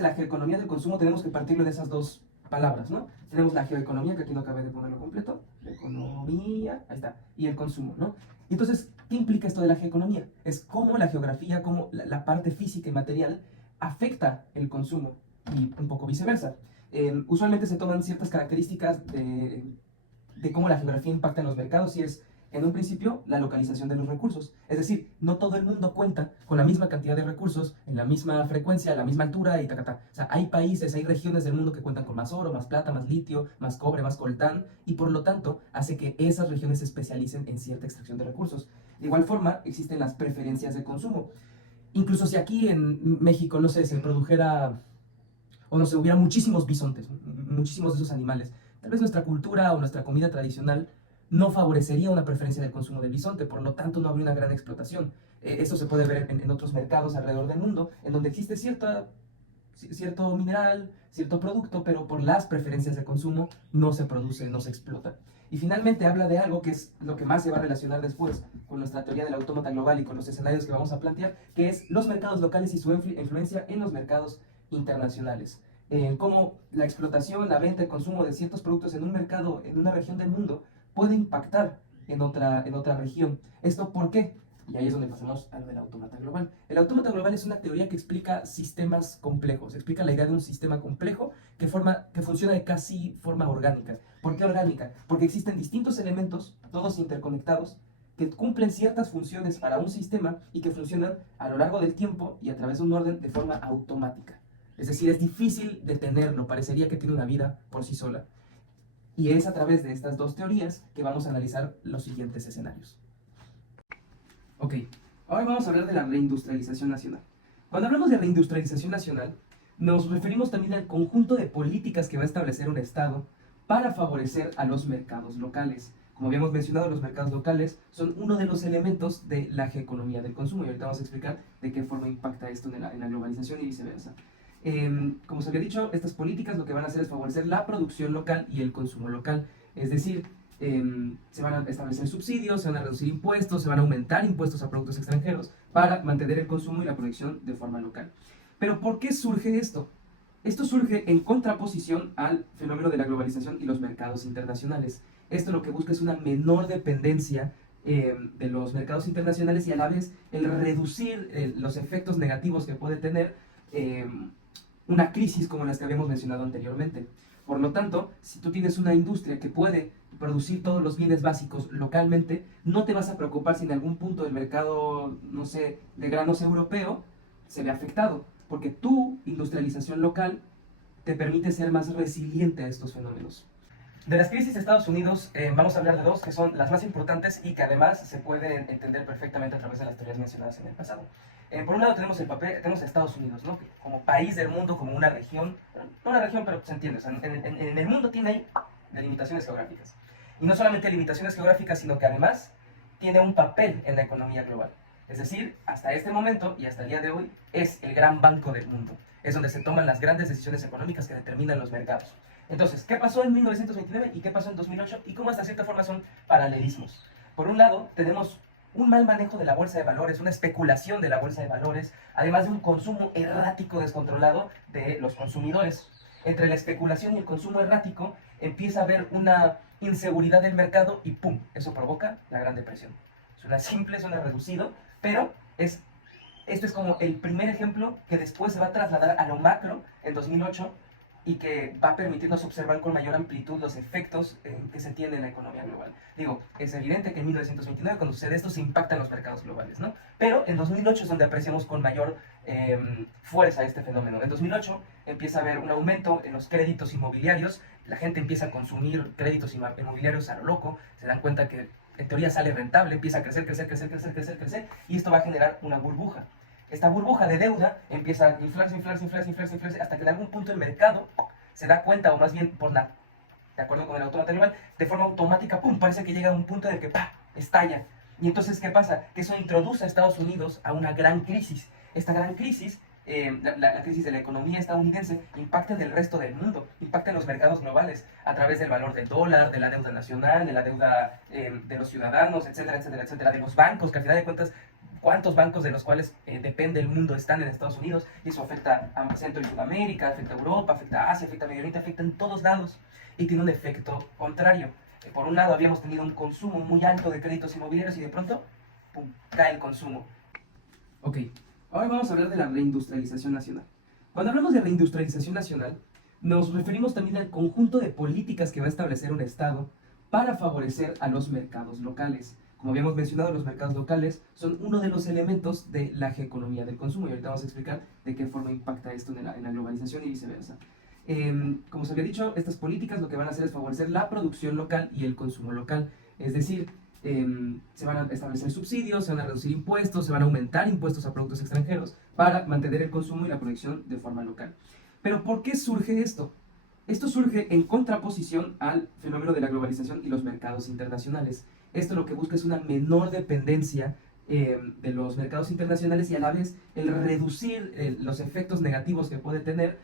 de la geoeconomía del consumo, tenemos que partirlo de esas dos palabras, ¿no? Tenemos la geoeconomía, que aquí no acabé de ponerlo completo, la economía, ahí está, y el consumo, ¿no? Y entonces, ¿qué implica esto de la geoeconomía? Es cómo la geografía, cómo la parte física y material afecta el consumo y un poco viceversa. Usualmente se toman ciertas características de cómo la geografía impacta en los mercados y es, en un principio, la localización de los recursos. Es decir, no todo el mundo cuenta con la misma cantidad de recursos, en la misma frecuencia, a la misma altura y tacatá. O sea, hay países, hay regiones del mundo que cuentan con más oro, más plata, más litio, más cobre, más coltán, y por lo tanto hace que esas regiones se especialicen en cierta extracción de recursos. De igual forma, existen las preferencias de consumo. Incluso si aquí en México, no sé, se produjera, o no sé, hubiera muchísimos bisontes, muchísimos de esos animales, tal vez nuestra cultura o nuestra comida tradicional no favorecería una preferencia del consumo del bisonte, por lo tanto no habría una gran explotación. Esto se puede ver en otros mercados alrededor del mundo, en donde existe cierto mineral, cierto producto, pero por las preferencias de consumo no se produce, no se explota. Y finalmente habla de algo que es lo que más se va a relacionar después con nuestra teoría del autómata global y con los escenarios que vamos a plantear, que es los mercados locales y su influencia en los mercados internacionales. Cómo la explotación, la venta, el consumo de ciertos productos en un mercado, en una región del mundo, puede impactar en otra región. ¿Esto por qué? Y ahí es donde pasamos a lo del autómata global. El autómata global es una teoría que explica sistemas complejos, explica la idea de un sistema complejo que funciona de casi forma orgánica. ¿Por qué orgánica? Porque existen distintos elementos, todos interconectados, que cumplen ciertas funciones para un sistema y que funcionan a lo largo del tiempo y a través de un orden de forma automática. Es decir, es difícil detenerlo, parecería que tiene una vida por sí sola. Y es a través de estas dos teorías que vamos a analizar los siguientes escenarios. Ok, ahora vamos a hablar de la reindustrialización nacional. Cuando hablamos de reindustrialización nacional, nos referimos también al conjunto de políticas que va a establecer un Estado para favorecer a los mercados locales. Como habíamos mencionado, los mercados locales son uno de los elementos de la geoeconomía del consumo y ahorita vamos a explicar de qué forma impacta esto en la globalización y viceversa. Como se había dicho, estas políticas lo que van a hacer es favorecer la producción local y el consumo local. Es decir, se van a establecer subsidios, se van a reducir impuestos, se van a aumentar impuestos a productos extranjeros para mantener el consumo y la producción de forma local. Pero ¿por qué surge esto? Esto surge en contraposición al fenómeno de la globalización y los mercados internacionales. Esto lo que busca es una menor dependencia de los mercados internacionales y a la vez el reducir los efectos negativos que puede tener eh, una crisis como las que habíamos mencionado anteriormente. Por lo tanto, si tú tienes una industria que puede producir todos los bienes básicos localmente, no te vas a preocupar si en algún punto del mercado, no sé, de granos europeo se ve afectado, porque tu industrialización local te permite ser más resiliente a estos fenómenos. De las crisis de Estados Unidos vamos a hablar de dos que son las más importantes y que además se pueden entender perfectamente a través de las teorías mencionadas en el pasado. Por un lado tenemos tenemos a Estados Unidos, ¿no? Como país del mundo, como una región, no una región, pero se entiende, o sea, en el mundo tiene ahí limitaciones geográficas. Y no solamente limitaciones geográficas, sino que además tiene un papel en la economía global. Es decir, hasta este momento y hasta el día de hoy es el gran banco del mundo. Es donde se toman las grandes decisiones económicas que determinan los mercados. Entonces, ¿qué pasó en 1929 y qué pasó en 2008? Y cómo hasta cierta forma son paralelismos. Por un lado, tenemos un mal manejo de la bolsa de valores, una especulación de la bolsa de valores, además de un consumo errático descontrolado de los consumidores. Entre la especulación y el consumo errático empieza a haber una inseguridad del mercado y ¡pum! Eso provoca la Gran Depresión. Suena simple, suena reducido, pero esto es como el primer ejemplo que después se va a trasladar a lo macro en 2008 y que va a permitirnos observar con mayor amplitud los efectos que se tienen en la economía global. Digo, es evidente que en 1929, cuando sucede esto, se impactan los mercados globales, ¿no? Pero en 2008 es donde apreciamos con mayor fuerza este fenómeno. En 2008 empieza a haber un aumento en los créditos inmobiliarios, la gente empieza a consumir créditos inmobiliarios a lo loco, se dan cuenta que en teoría sale rentable, empieza a crecer, y esto va a generar una burbuja. Esta burbuja de deuda empieza a inflarse, hasta que en algún punto el mercado se da cuenta, o más bien de acuerdo con el autómata global, de forma automática, ¡pum!, parece que llega a un punto en el que ¡pah!, estalla. Y entonces, ¿qué pasa? Que eso introduce a Estados Unidos a una gran crisis. Esta gran crisis, la crisis de la economía estadounidense, impacta en el resto del mundo, impacta en los mercados globales, a través del valor del dólar, de la deuda nacional, de la deuda de los ciudadanos, etcétera, de los bancos, que al final de cuentas cuántos bancos de los cuales depende el mundo están en Estados Unidos, y eso afecta a Centro y Sudamérica, afecta a Europa, afecta a Asia, afecta a Medio Oriente, afecta en todos lados, y tiene un efecto contrario. Por un lado habíamos tenido un consumo muy alto de créditos inmobiliarios y de pronto, ¡pum!, cae el consumo. Ok, ahora vamos a hablar de la reindustrialización nacional. Cuando hablamos de reindustrialización nacional, nos referimos también al conjunto de políticas que va a establecer un Estado para favorecer a los mercados locales. Como habíamos mencionado, los mercados locales son uno de los elementos de la geoeconomía del consumo, y ahorita vamos a explicar de qué forma impacta esto en la globalización y viceversa. Como se había dicho, estas políticas lo que van a hacer es favorecer la producción local y el consumo local. Es decir, se van a establecer subsidios, se van a reducir impuestos, se van a aumentar impuestos a productos extranjeros para mantener el consumo y la producción de forma local. Pero ¿por qué surge esto? Esto surge en contraposición al fenómeno de la globalización y los mercados internacionales. Esto lo que busca es una menor dependencia de los mercados internacionales, y a la vez el reducir los efectos negativos que puede tener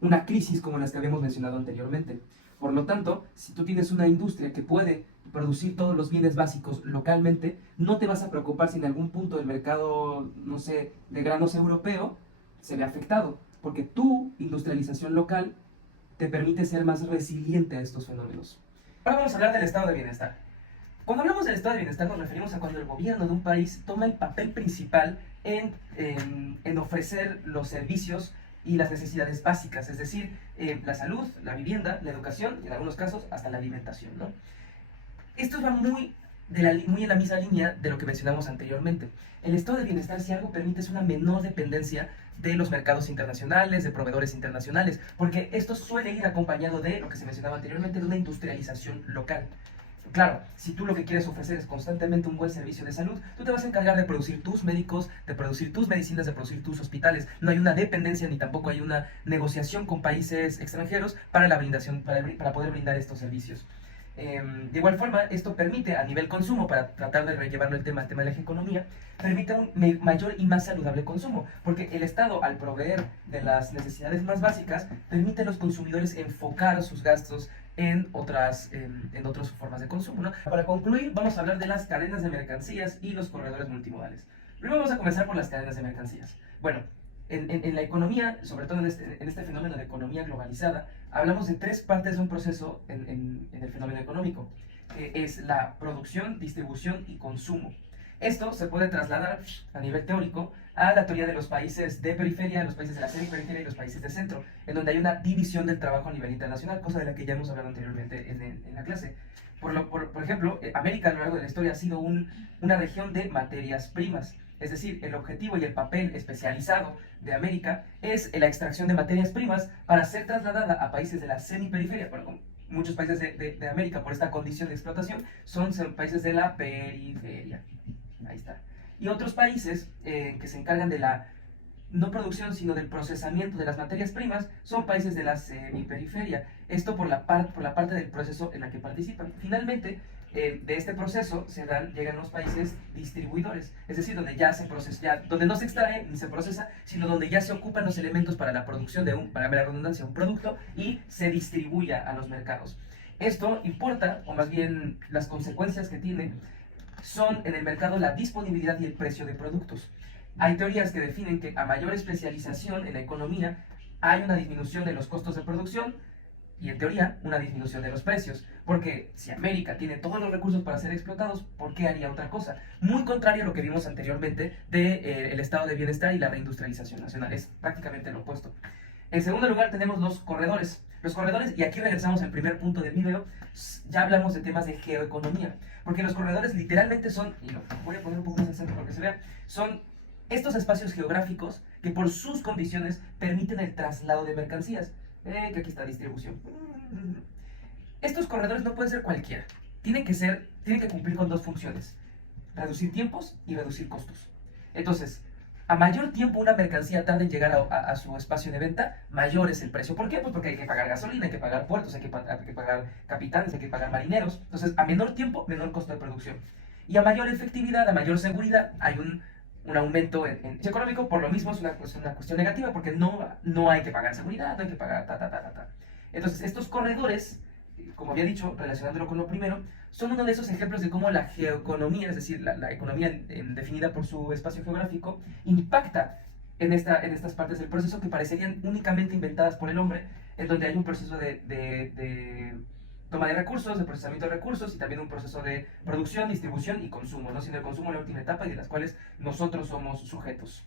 una crisis como las que habíamos mencionado anteriormente. Por lo tanto, si tú tienes una industria que puede producir todos los bienes básicos localmente, no te vas a preocupar si en algún punto el mercado, no sé, de granos europeo se ve afectado, porque tu industrialización local te permite ser más resiliente a estos fenómenos. Ahora vamos a hablar del estado de bienestar. Cuando hablamos del estado de bienestar nos referimos a cuando el gobierno de un país toma el papel principal en ofrecer los servicios y las necesidades básicas, es decir, la salud, la vivienda, la educación y en algunos casos hasta la alimentación, ¿no? Esto va muy en la misma línea de lo que mencionamos anteriormente. El estado de bienestar, si algo permite, es una menor dependencia de los mercados internacionales, de proveedores internacionales, porque esto suele ir acompañado de lo que se mencionaba anteriormente, de una industrialización local. Claro, si tú lo que quieres ofrecer es constantemente un buen servicio de salud, tú te vas a encargar de producir tus médicos, de producir tus medicinas, de producir tus hospitales. No hay una dependencia ni tampoco hay una negociación con países extranjeros para para poder brindar estos servicios. De igual forma, esto permite a nivel consumo, para tratar de rellevarlo el tema de la economía, permite un mayor y más saludable consumo, porque el Estado, al proveer de las necesidades más básicas, permite a los consumidores enfocar sus gastos en otras formas de consumo, ¿no? Para concluir, vamos a hablar de las cadenas de mercancías y los corredores multimodales. Primero vamos a comenzar por las cadenas de mercancías. Bueno, en la economía, sobre todo en este fenómeno de economía globalizada, hablamos de tres partes de un proceso en el fenómeno económico, que es la producción, distribución y consumo. Esto se puede trasladar a nivel teórico a la teoría de los países de periferia, los países de la semiperiferia y los países de centro, en donde hay una división del trabajo a nivel internacional, cosa de la que ya hemos hablado anteriormente en la clase. Por ejemplo, América a lo largo de la historia ha sido una región de materias primas. Es decir, el objetivo y el papel especializado de América es la extracción de materias primas para ser trasladada a países de la semiperiferia. Bueno, muchos países de América, por esta condición de explotación, son países de la periferia. Ahí está. Y otros países que se encargan de la no producción, sino del procesamiento de las materias primas, son países de la semiperiferia. Esto por la parte del proceso en la que participan. Finalmente, de este proceso llegan los países distribuidores, es decir, donde ya se procesa, donde no se extrae ni se procesa, sino donde ya se ocupan los elementos para la producción para la redundancia, un producto, y se distribuye a los mercados. Esto importa, o más bien las consecuencias que tiene, son en el mercado la disponibilidad y el precio de productos. Hay teorías que definen que a mayor especialización en la economía hay una disminución de los costos de producción y, en teoría, una disminución de los precios. Porque si América tiene todos los recursos para ser explotados, ¿por qué haría otra cosa? Muy contrario a lo que vimos anteriormente del estado de bienestar y la reindustrialización nacional. Es prácticamente lo opuesto. En segundo lugar tenemos los corredores. Los corredores, y aquí regresamos al primer punto del video, ya hablamos de temas de geoeconomía. Porque los corredores literalmente son, y lo voy a poner un poco más al centro para que se vea, son estos espacios geográficos que por sus condiciones permiten el traslado de mercancías. Que aquí está distribución. Estos corredores no pueden ser cualquiera. Tienen que cumplir con dos funciones: reducir tiempos y reducir costos. Entonces, a mayor tiempo una mercancía tarda en llegar a su espacio de venta, mayor es el precio. ¿Por qué? Pues porque hay que pagar gasolina, hay que pagar puertos, hay que pagar capitanes, hay que pagar marineros. Entonces, a menor tiempo, menor costo de producción. Y a mayor efectividad, a mayor seguridad, hay un aumento económico. Por lo mismo es una cuestión negativa, porque no hay que pagar seguridad, no hay que pagar Entonces, estos corredores como había dicho, relacionándolo con lo primero, son uno de esos ejemplos de cómo la geoeconomía, es decir, la economía definida por su espacio geográfico, impacta en estas partes del proceso que parecerían únicamente inventadas por el hombre, en donde hay un proceso de toma de recursos, de procesamiento de recursos y también un proceso de producción, distribución y consumo, ¿no? Siendo el consumo la última etapa y de las cuales nosotros somos sujetos.